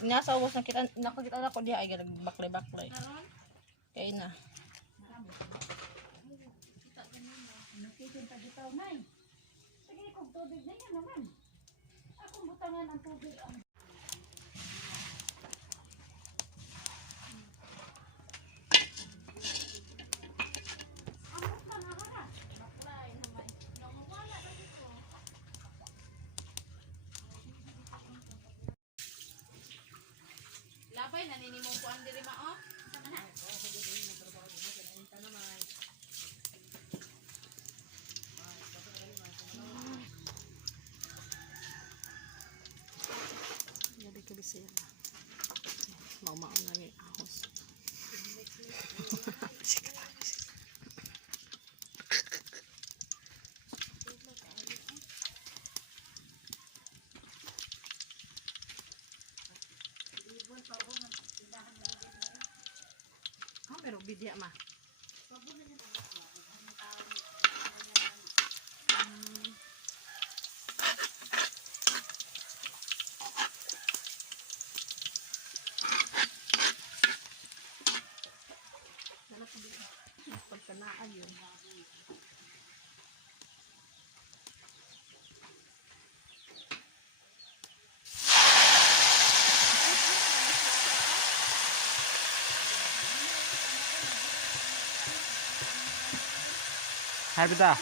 nasa ubos nakita na ko diha ay baklay-baklay. Kaya na. Nakikin pa dito, nay. Sige, kung tubig na yan naman. Akong butangan ang tubig. Labay, naninimong ko ang diri mao. Sama na. Jadi ke bisaya. Mau nangin ahos. Pero bidya mah. Pagkanaan yun. Hai beta.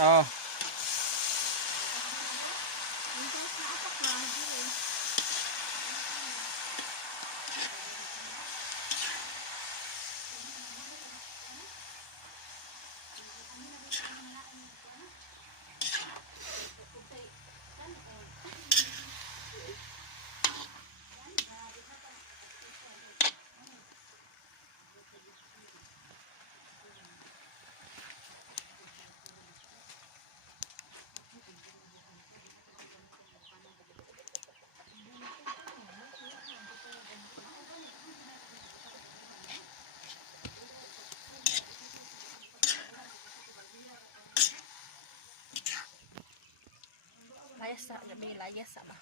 Oh. Layas sa, may layas sa ba?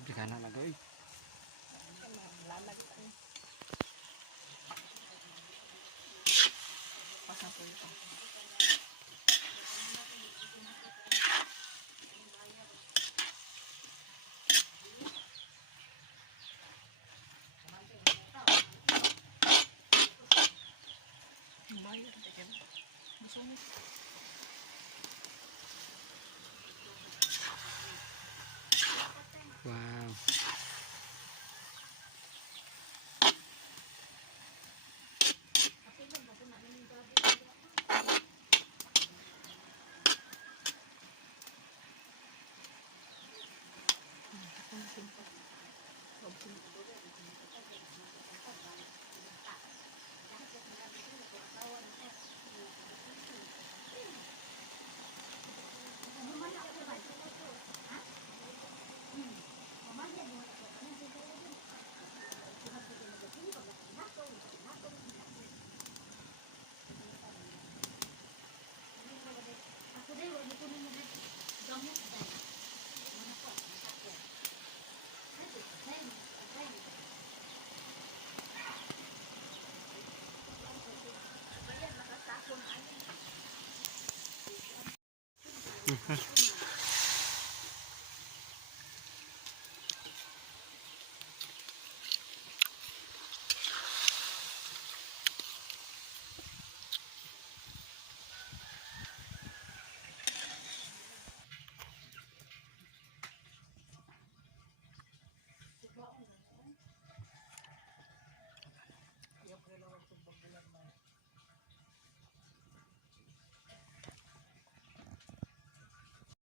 Hindi ka na lagay. Lalagay. Pasang po ito. Wow. Mm-hmm.